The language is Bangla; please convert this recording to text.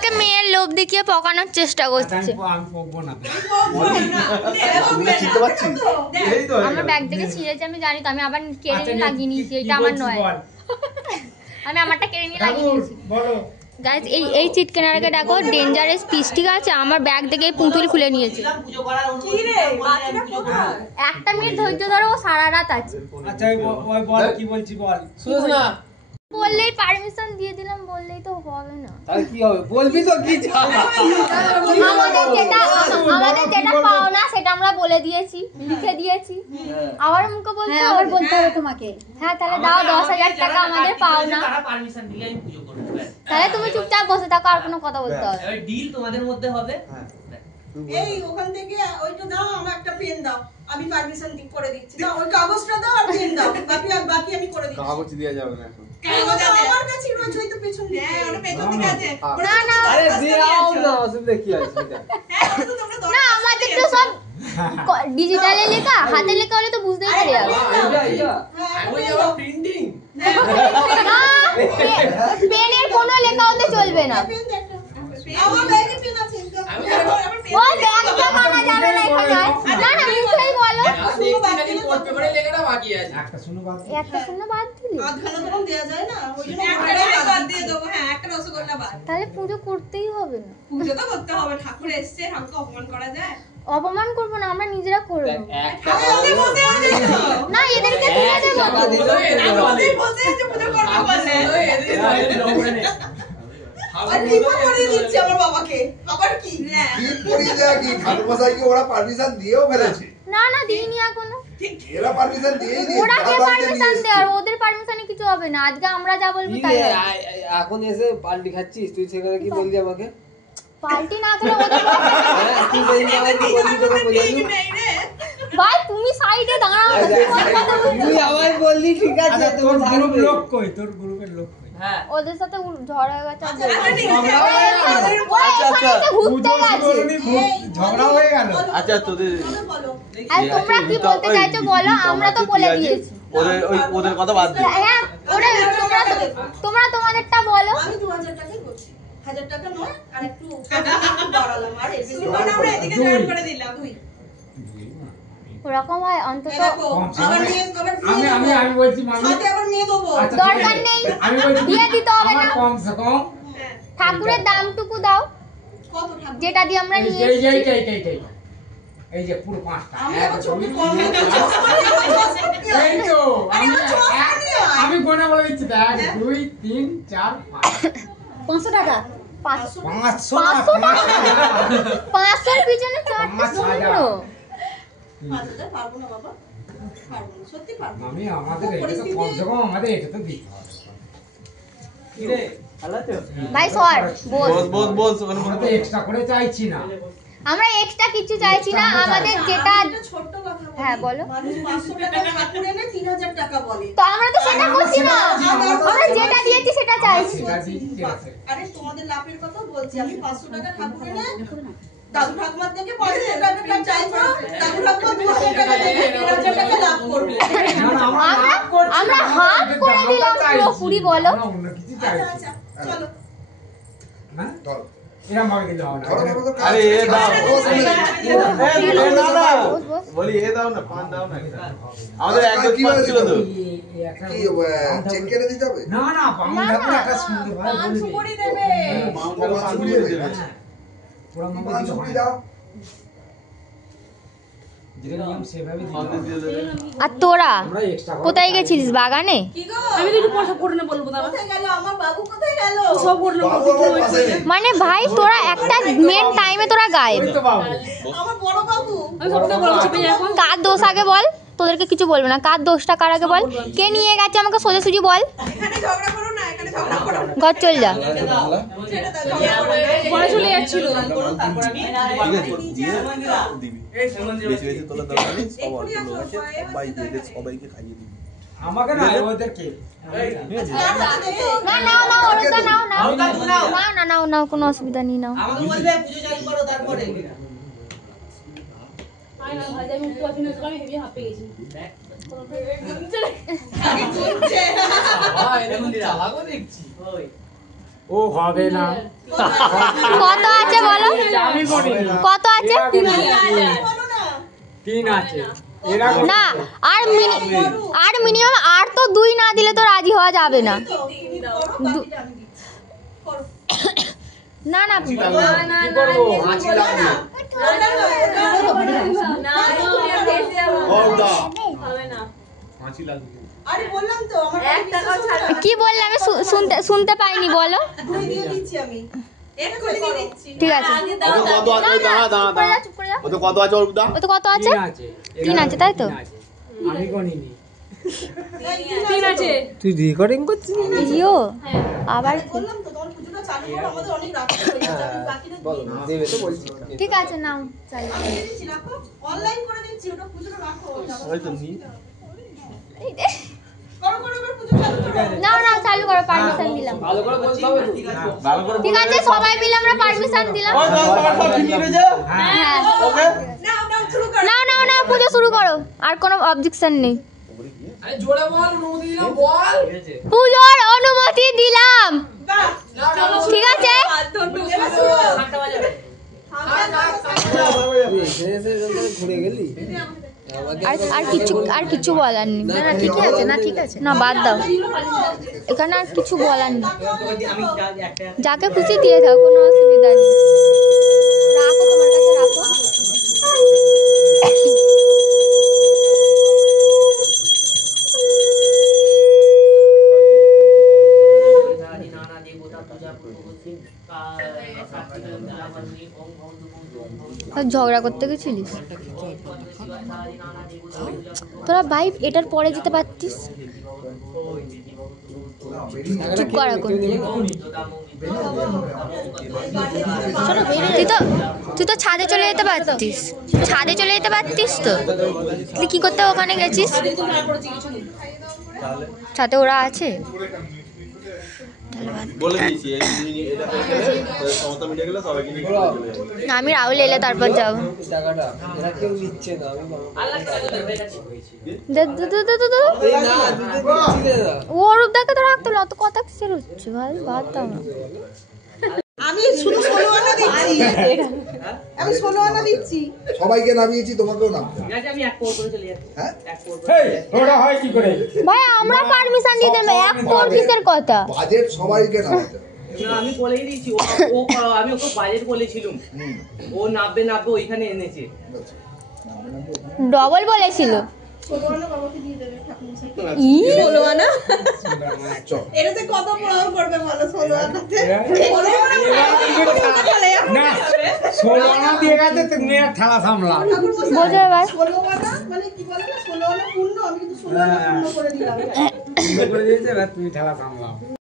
আমাকে মেয়ের লোভ দেখিয়ে পকানোর চেষ্টা করছে। আমার ব্যাগ থেকে ছিঁড়েছে আমি জানি তো, আমি আবার কেড়ে নিয়ে লাগিয়ে নিয়েছি, এটা আমার নয়। আমি আমারটা কেড়ে নিয়ে লাগিয়ে নিয়েছি। গাইস এই চিটকেনারকে দেখো, ডেঞ্জারাস পিস, ঠিক আছে? আমার ব্যাগ থেকে পুঁতুল খুলে নিয়েছে। একটা মিনিট ধৈর্য ধরো, ও সারা রাত আছে। আচ্ছা ওই বল কি বলছি বল। শুনিস না? বললেই পারমিশন দিয়ে দিলাম, বললেই তো হবে না। তাহলে কি হবে? বলবি তো কি আমাদের যেটা পাওনা সেটা আমরা বলে দিয়েছি, লিখে দিয়েছি। আবার মুখে বলতে হবে, আবার বলতে হবে তোমাকে। হ্যাঁ তাহলে দাও 10,000 টাকা আমাদের পাওনা। তারা পারমিশন দিলে আমি পুজো করব। তাহলে তুমি চুপচাপ বসে থাকো, আর কোনো কথা বলতে হবে। ওই ডিল তোমাদের মধ্যে হবে। এই ওখান থেকে ওইটা দাও, আমার একটা পেন দাও, আমি পারমিশন করে দিচ্ছি। দাও ওই কাগজটা দাও আর পেন দাও, বাকি আমি করে দিচ্ছি। কাগজ দেয়া যাবে না এখন। কাগজ আমার কাছে রয়েছে, ওই তো পেছন দিকে। হ্যাঁ ওটা পেছন দিকে আছে। না না আরে দিয়াও না, অসুবিধা কি আছে এটা? হ্যাঁ ওটা তোমরা দাও না, আমাদের তো সব ডিজিটালে লেখা, হাতে লেখা হলে তো বুঝতেই পেরে যাবে। ওই আমার প্রিন্টিং। পেনের কোনো লেখা হতে চলবে না। পেন দে একটা। আমার ব্যাগে পেন আছে। ও ব্যাগটা মানা যাবে না এখানে। না না মিথ্যাই বলো। খালি কোড পেপারে লেখাটা বাকি আছে। একটা শুনো বাদ। একটা শূন্য বাদ দিলি, আধখানা তখন দেয়া যায় না, ওই জন্য একটা বাদ দিয়ে দেবো। হ্যাঁ একটা রসগোল্লা বাদ। তাহলে পুজো করতেই হবে না। পুজো তো করতে হবে, ঠাকুর এসেছে, ঠাকুরকে অপমান করা যায়? অপমান করবো না, আমরা নিজেরা করবো। একটা ওদের বলতে হবে না, এদেরকে দিয়ে দেবো। টাকা দিলো ওদের বলতে আছে পুজো করবে বলে। এদের আর রিপোর্ট করে দিচ্ছি আমার বাবাকে। আবার কি? কি পড়িয়ে দেয়া কি ঠাকুর মশাইকে ওরা পারমিশন দিয়েও ফেলেছে। না না দিইনি এখনো। এরা পারমিশন দিয়েই দিয়েছে। ওরা কে পারমিশন দেয়? আর ওদের পারমিশনে কিছু হবে না। আজকে আমরা যা বলবো তাই হবে। এখন এসে পাল্টি খাচ্ছিস তুই, সেখানে কি বললি আমাকে? পাল্টি না করে ওদের তুই বললি আমাকে কি বললি, তোকে বললি ভাই তুমি সাইডে দাঁড়াও। তুই আবার বললি ঠিক আছে আচ্ছা তোর তোর গ্রুপ থাকবে। লোক কই, তোর গ্রুপের লোক কই? হ্যাঁ ওদের সাথে ঝড় হয়ে গেছে। আচ্ছা ঠিক আছে। ওরা এখানে এসে ঘুরতে গেছে। ঝগড়া হয়ে গেল। আচ্ছা তোদের বলো। আর তোমরা কি বলতে চাইছো বলো, আমরা তো বলে দিয়েছি। ওদের কথা বাদ দে। হ্যাঁ ওরা তোমরা তোমাদেরটা বলো। আমি 2000 টাকাই করছি। 1000 টাকা নয়, আর একটু বাড়ালাম। আর এসে আমরা এদিকে জয়েন করে দিলাম। ওরকম হয় অন্তত। দেখো আবার মেয়ে আবার আমি বলছি মামি, সাথে আবার মেয়ে দেবো। আচ্ছা, দরকার নেই, আমি বলছি দিয়ে দিতে হবে না। আমার কমসে কম ঠাকুরের দামটুকু দাও, কত টাকা? যেটা দিয়ে আমরা নিয়ে এই এসেছি। এই যে পুরো 5টা। আমি আবার ছোট কম এই তো আমি গোনা বলে দিচ্ছি, 1 2 3 4 5 500 টাকা। 500 500 500 পিছনে 4টা শূন্য। 5000 পারবো না বাবা, পারবো না, সত্যি পারবো না। মামি আমাদের এটা তো কমসে কম আমাদের এটা তো দিতে হবে। কি রে ভালো তো? ভাই সর বল। বল আমরা তো এক্সট্রা করে চাইছি না। আমরা এক্সট্রা কিছু চাইছি না, আমাদের যেটা। একটা ছোট্ট কথা বলি। হ্যাঁ বলো। মানুষ 500 টাকা ঠাকুর এনে 3000 টাকা বলে। তো আমরা তো সেটা করছি না, আমরা যেটা দিয়েছি সেটা চাইছি। সেটা দিচ্ছি, ঠিক আছে। আরে তোমাদের লাভের কথা বলছি, আমি 500 টাকা ঠাকুর এনে দাদু ঠাকুমার থেকে 500 টাকা চাইবো, দাদু ঠাকুমা 200 টাকা দেবে, 3000 টাকা লাভ করবে। আমরা হাফ করে দিলাম পুরোপুরি, বলো। আমরা অন্য কিছু আচ্ছা চাইছি। আচ্ছা চলো। হ্যাঁ এরা মার দিলে হবে না। আরে এ দাও। বস, বস। বলি এ দাও না, পান দাও না। আমাদের একদম কি ছিল তো? কি চেক করে দিতে হবে? না না পান ঠাকুর একটা সুন্দর ভাবে পান বলবি। সুপুরি দেবে। পান দিয়ে দেবে। হ্যাঁ পুরো মামা পান দিতে সুপুরি হয়। দাও। যেটা নিয়ম সেভাবে দিতে আমাদের হবে। দিয়ে দেবে। আর তোরা আমরা এক্সট্রা কোথায় গেছিলিস? বাগানে? কি গো? আমি তো একটু পয়সা করে না বলবো দাদা। কোথায় গেল আমার বাবু, কোথায় গেল? সব করলাম। বাবু আমার পাশে নেই। মানে ভাই তোরা একটা মেন টাইমে তোরা গায়েব। ওই তো বাবু। আমার বড় বাবু। আমি সবটা বলবো চেপে যাই এখন। কার দোষ আগে বল, তোদেরকে কিছু বলবে না। কার দোষটা কার আগে বল, কে নিয়ে গেছে আমাকে সোজাসুজি বল। এখানে ঝগড়া করো না, এখানে ঝগড়া করো না। ঘর চল যা। ছেড়ে দাও, ঝগড়া করো না। পরে চলে যাচ্ছিল। তারপর আমি দিবি। বেশি বেশি তোলা দরকার নেই। সব অল্প লোক আছে, সবাই দিয়ে দে, সবাইকে খাইয়ে দিবি। আমাকে না ওদেরকে। না নাও নাও ওটা নাও নাও নাও না নাও নাও, কোনো অসুবিধা নেই, নাও। আমাকে বলবে পুজো চালু করো তারপরে। আই না ভাই আমি একটু আছি না, আমি হেভি হাঁপে গেছি। হ্যাঁ এরকম চালাকও দেখছি। ও হবে না। কত আছে বলো, আমি গনি কত আছে? 3 আছে এরকম না আর মিনিমাম আর তো 2 না দিলে তো রাজি হওয়া যাবে না। না না কি করবো আরে বললাম তো আমার 1 টাকাও ছাড় কি বললে আমি শুনতে পাইনি, বলো। 2 দিয়ে দিচ্ছি আমি, এক্ষুনি দিয়ে দিচ্ছি। ঠিক আছে, কত আছে দাঁড়া চুপ করে যাও। ওতে কত আছে অর্পদা? ও তো কত আছে? 3 আছে 3 আছে তাই তো? 3 আছে। আমি গনিনি 3 আছে। তুই রেকর্ডিং করছিস? ইয়ো আবার বললাম তো তোমার পুজোটা চালু করো, আমাদের অনেক রাত হয়ে যাচ্ছে, আমি বাকিটা বলো দেবে তো বলছি। ঠিক আছে নাও চাই। আমি দিয়ে দিচ্ছি, রাখো অনলাইন করে দিচ্ছি, ওটা পুজোটা রাখো। ওই তো নি করো করো এবার পুজো চালু করো। নাও নাও চালু করো, পারমিশন দিলাম। ভালো করে বলতে হবে তো। ভালো করে ঠিক আছে সবাই মিলে আমরা পারমিশন দিলাম। ওই সব ঠিক হয়ে যা হ্যাঁ ওকে নাও নাও শুরু করো। নাও নাও নাও পুজো শুরু করো, আর কোনো অবজেকশন নেই। আরে জোরে বল, অনুমতি দিলাম বল। পুজোর অনুমতি দিলাম, বাহ ঠিক আছে? এবার শুরু করো। 7টা বাজাবে। তুই এখানে এসে ঘুরে গেলি? আর কিছু বলার নেই। না না ঠিকই আছে, না ঠিক আছে। না বাদ দাও, এখানে আর কিছু বলার নেই। আমি একটা যাকে খুশি দিয়ে দাও, কোনো অসুবিধা নেই। রাখো তোমার কাছে রাখো। নানা দেবতা পূজা করছি ঝগড়া করতে গেছিলিস তোরা? ভাই এটার পরে যেতে পারতিস। চুপ কর এখন। তুই তো ছাদে চলে যেতে পারতিস, ছাদে চলে যেতে পারতিস তো। তুই কি করতে ওখানে গেছিস? ছাদে ওরা আছে। বলে দিয়েছি এটা সমস্ত মিটে গেলে সবাইকে নিয়ে চলে যাবে। না, আমি রাহুল এলে তারপর যাবো। টাকাটা এরা কেউ নিচ্ছে না, আমি দে, দে, দে, দে, দে, দে। এই না দিতে দিচ্ছি দাদা। ও রূপ দেখে তো রাখতো না, অত কথা কিসের হচ্ছে ভাই, বাদ দাও না। আমি শুধু 16 আনা দিচ্ছি, আমি 16 আনা দিচ্ছি। সবাইকে নামিয়েছি, তোমাকেও নামতে হবে। ঠিক আছে আমি এক পোর করে চলে যাচ্ছি হ্যাঁ? এক পোর এই ওটা হয় কি করে? ভাই আমরা পারমিশন দিয়ে দেবো, এক কোর কিসের কথা? বাজেট সবাইকে নামাতে হবে। না আমি বলেই দিয়েছি আমি ওকে বাজেট বলেছিলাম ও নাববে ওইখানে এনেছে ডবল বলেছিল। 16 আনা বাবাকে দিয়ে দেবে ঠাকুর। ই 16 আনা চল। এটাতে কত প্রভাব পড়বে বলো? 16 আনাতে 16 আনা না 16 আনা দিয়ে গেছে, তুমি আর ঠেলা সামলাও। বোঝো এবার। 16 আনা মানে কি বলে না, 16 আনা পূর্ণ, আমি কিন্তু 16 আনা পূর্ণ করে দিলাম। করে দিয়েছে, এবার তুমি ঠেলা সামলাও।